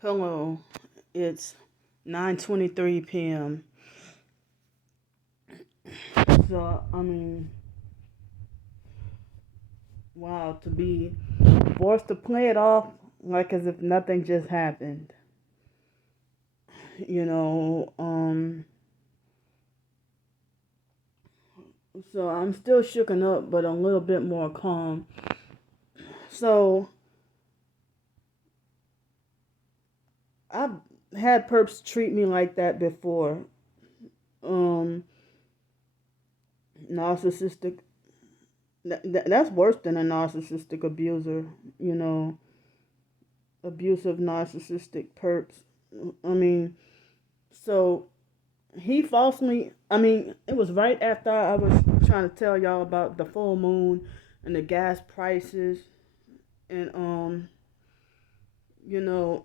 Hello, it's 9:23 p.m. So, wow, to be forced to play it off like as if nothing just happened. You know, so I'm still shooken up, but a little bit more calm. So, I've had perps treat me like that before. Um, narcissistic. That's worse than a narcissistic abuser. You know, abusive narcissistic perps. I mean, so he falsely, it was right after I was trying to tell y'all about the full moon and the gas prices and you know,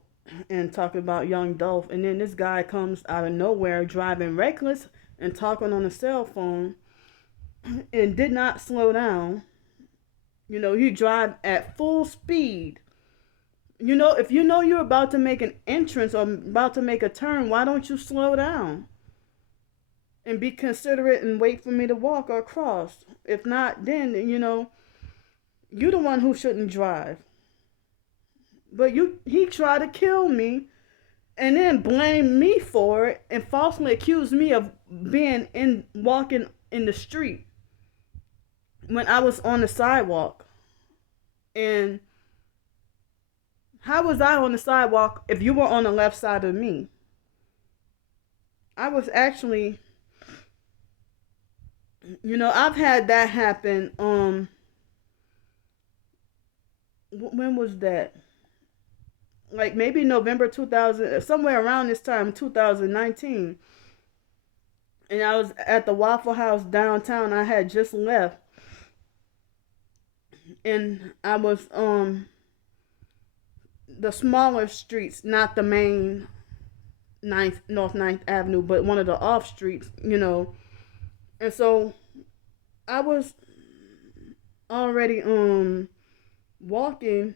and talking about young Dolph, and then this guy comes out of nowhere driving reckless and talking on the cell phone and did not slow down. You know, he drive at full speed. You know, if you know you're about to make an entrance or about to make a turn, why don't you slow down and be considerate and wait for me to walk or cross? If not, then, you're the one who shouldn't drive. But he tried to kill me and then blame me for it and falsely accuse me of walking in the street when I was on the sidewalk. And how was I on the sidewalk if you were on the left side of me? I was actually, I've had that happen. When was that? Like maybe November 2000, somewhere around this time, 2019. And I was at the Waffle House downtown. I had just left, and I was the smaller streets, not the main North Ninth Avenue, but one of the off streets, And so I was already walking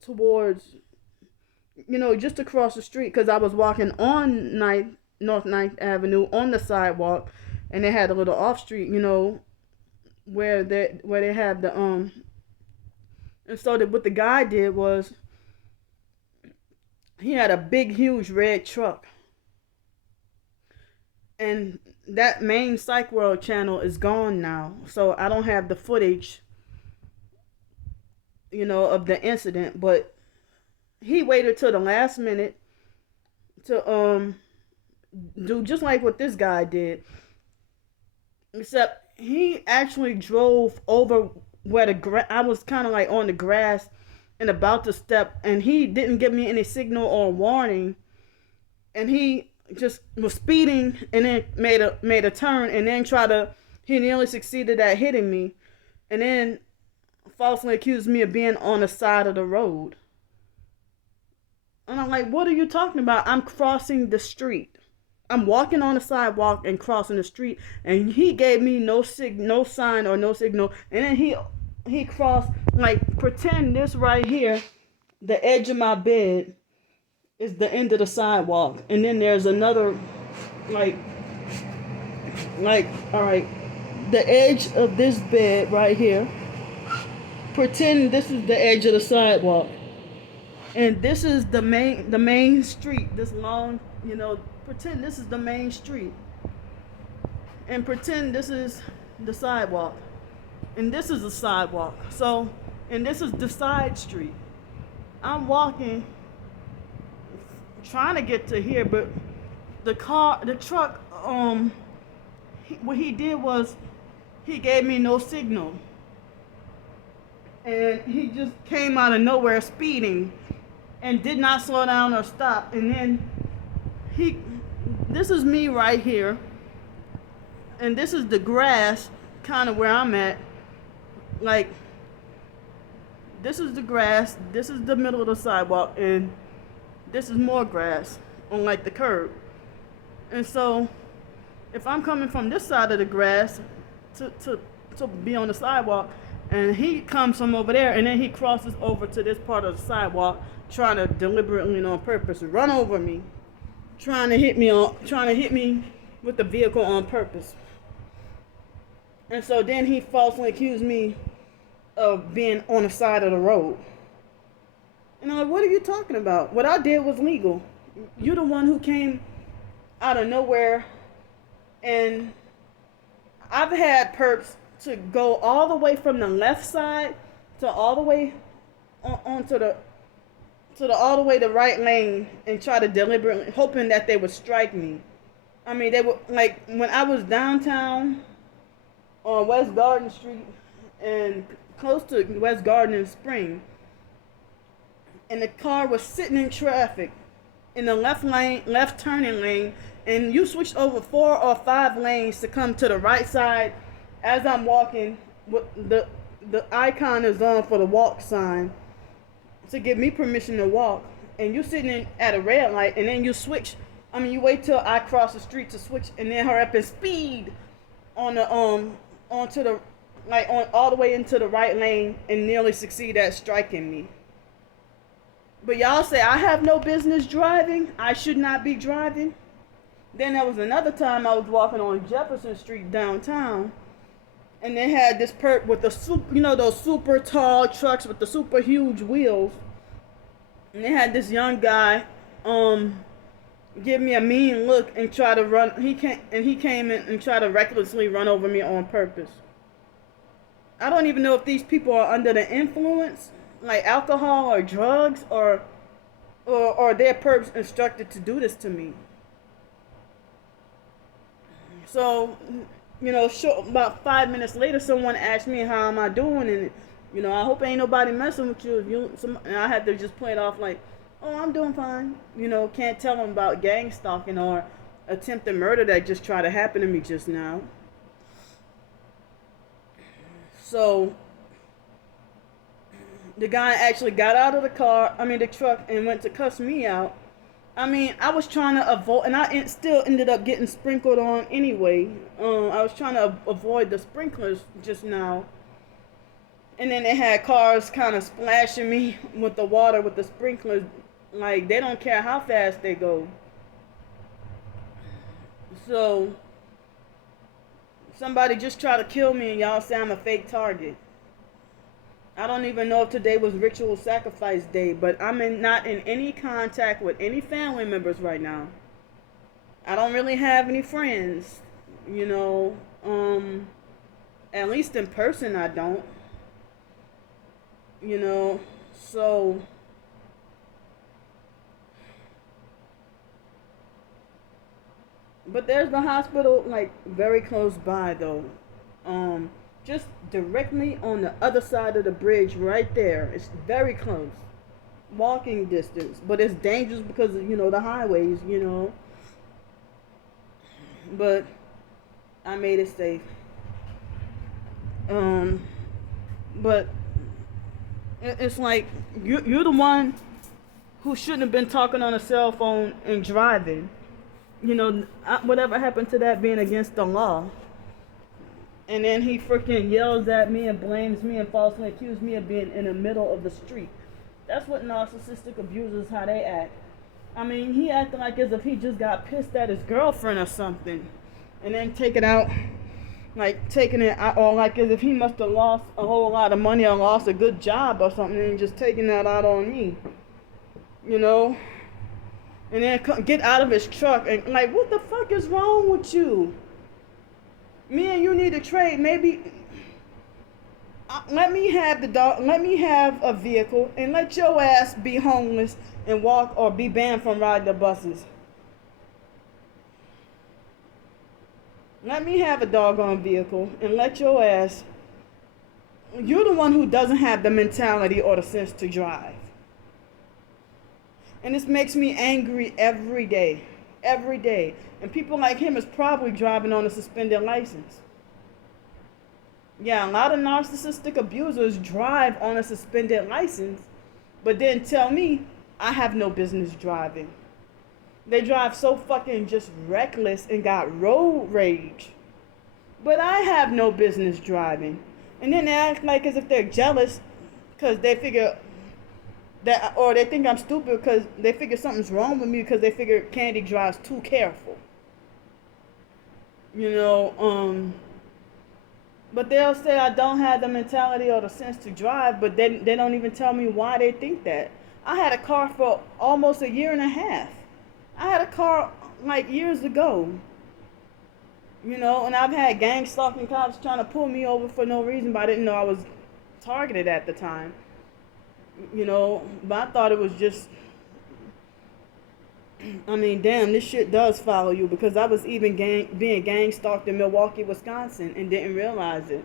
towards, just across the street, because I was walking on North Ninth Avenue on the sidewalk, and they had a little off street, where they have the and so what the guy did was he had a big huge red truck, and that main Psych World channel is gone now, so I don't have the footage, of the incident. But he waited till the last minute to do just like what this guy did, except he actually drove over where I was kind of like on the grass and about to step, and he didn't give me any signal or warning, and he just was speeding and then made a turn and then he nearly succeeded at hitting me, and then falsely accused me of being on the side of the road. And I'm like, what are you talking about? I'm crossing the street. I'm walking on the sidewalk and crossing the street, and he gave me no sign or no signal. And then he crossed, like, pretend this right here, the edge of my bed, is the end of the sidewalk, and then there's another, like, all right, the edge of this bed right here. Pretend this is the edge of the sidewalk, and this is the main street. This long, pretend this is the main street, and pretend this is the sidewalk, and this is the sidewalk. So, and this is the side street. I'm walking, trying to get to here, but the truck, what he did was he gave me no signal, and he just came out of nowhere speeding and did not slow down or stop. And then this is me right here, and this is the grass, kind of where I'm at. Like, this is the grass, this is the middle of the sidewalk, and this is more grass on, like, the curb. And so if I'm coming from this side of the grass to be on the sidewalk, And he comes from over there, and then he crosses over to this part of the sidewalk, trying to deliberately and on purpose run over me, trying to hit me with the vehicle on purpose. And so then he falsely accused me of being on the side of the road. And I'm like, what are you talking about? What I did was legal. You're the one who came out of nowhere, and I've had perps to go all the way from the left side to all the way onto the all the way the right lane and try to deliberately hoping that they would strike me. I mean, they would, like, when I was downtown on West Garden Street and close to West Garden and Spring, and the car was sitting in traffic in the left turning lane, and you switched over 4 or 5 lanes to come to the right side as I'm walking. The icon is on for the walk sign to give me permission to walk, and you sitting at a red light, and then you switch. I mean, you wait till I cross the street to switch, and then hurry up and speed on the onto the, like, on all the way into the right lane and nearly succeed at striking me. But y'all say I have no business driving. I should not be driving. Then there was another time I was walking on Jefferson Street downtown, and they had this perp with those super tall trucks with the super huge wheels, and they had this young guy give me a mean look and try to run. He came in and tried to recklessly run over me on purpose. I don't even know if these people are under the influence, like alcohol or drugs, or their perps instructed to do this to me. So, about 5 minutes later, someone asked me how am I doing, and I hope ain't nobody messing with you. And I had to just play it off like, oh, I'm doing fine. Can't tell them about gang stalking or attempted murder that just tried to happen to me just now. So the guy actually got out of the truck, and went to cuss me out. I mean, I was trying to avoid, and I still ended up getting sprinkled on anyway. I was trying to avoid the sprinklers just now. And then they had cars kind of splashing me with the water with the sprinklers. Like, they don't care how fast they go. So, somebody just tried to kill me, and y'all say I'm a fake target. I don't even know if today was ritual sacrifice day, but I'm not in any contact with any family members right now. I don't really have any friends, at least in person I don't, so but there's the hospital, like, very close by though. Just directly on the other side of the bridge right there. It's very close. Walking distance. But it's dangerous because of, the highways, But I made it safe. But it's like, you're the one who shouldn't have been talking on a cell phone and driving. Whatever happened to that being against the law? And then he freaking yells at me and blames me and falsely accuses me of being in the middle of the street. That's what narcissistic abusers, how they act. I mean, he acted like as if he just got pissed at his girlfriend or something. And then taking it out, or like as if he must have lost a whole lot of money or lost a good job or something, and just taking that out on me. And then get out of his truck and like, what the fuck is wrong with you? Me and you need to trade. Maybe let me have the dog. Let me have a vehicle, and let your ass be homeless and walk, or be banned from riding the buses. Let me have a doggone vehicle, and let your ass. You're the one who doesn't have the mentality or the sense to drive. And this makes me angry every day. Every day. And people like him is probably driving on a suspended license. Yeah, a lot of narcissistic abusers drive on a suspended license, but then tell me I have no business driving. They drive so fucking just reckless and got road rage. But I have no business driving. And then they act like as if they're jealous because they figure that, or they think I'm stupid because they figure something's wrong with me because they figure Candy drives too careful. You know, but they'll say I don't have the mentality or the sense to drive, but they don't even tell me why they think that. I had a car for almost a year and a half. I had a car like years ago, you know, and I've had gang stalking cops trying to pull me over for no reason, but I didn't know I was targeted at the time, you know, but I thought it was just, I mean, damn, this shit does follow you because I was even being gang stalked in Milwaukee, Wisconsin and didn't realize it.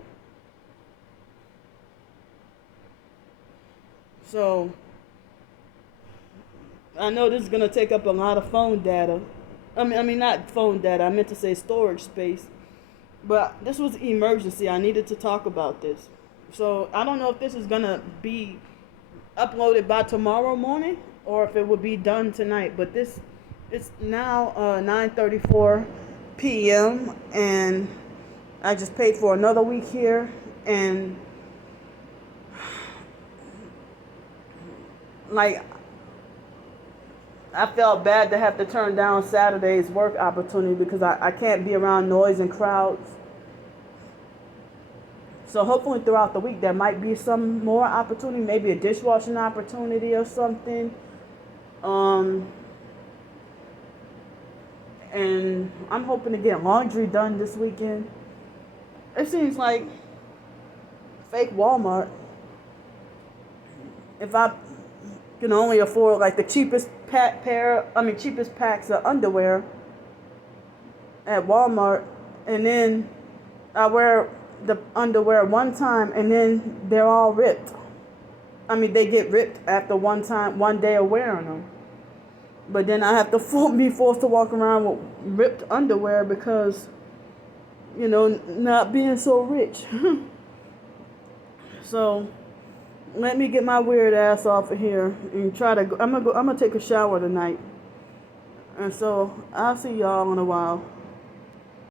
So, I know this is going to take up a lot of phone data. I mean, not phone data, I meant to say storage space. But this was an emergency. I needed to talk about this. So I don't know if this is gonna be uploaded by tomorrow morning or if it will be done tonight. But this it's now 9:34 p.m. and I just paid for another week here, and like I felt bad to have to turn down Saturday's work opportunity because I can't be around noise and crowds. So hopefully throughout the week there might be some more opportunity, maybe a dishwashing opportunity or something. Um, and I'm hoping to get laundry done this weekend. It seems like fake Walmart. If I can only afford like the cheapest cheapest packs of underwear at Walmart, and then I wear the underwear one time and then they're all ripped. I mean, they get ripped after one day of wearing them. But then I have to be forced to walk around with ripped underwear because, you know, not being so rich. So let me get my weird ass off of here and try to. I'm gonna take a shower tonight, and so I'll see y'all in a while.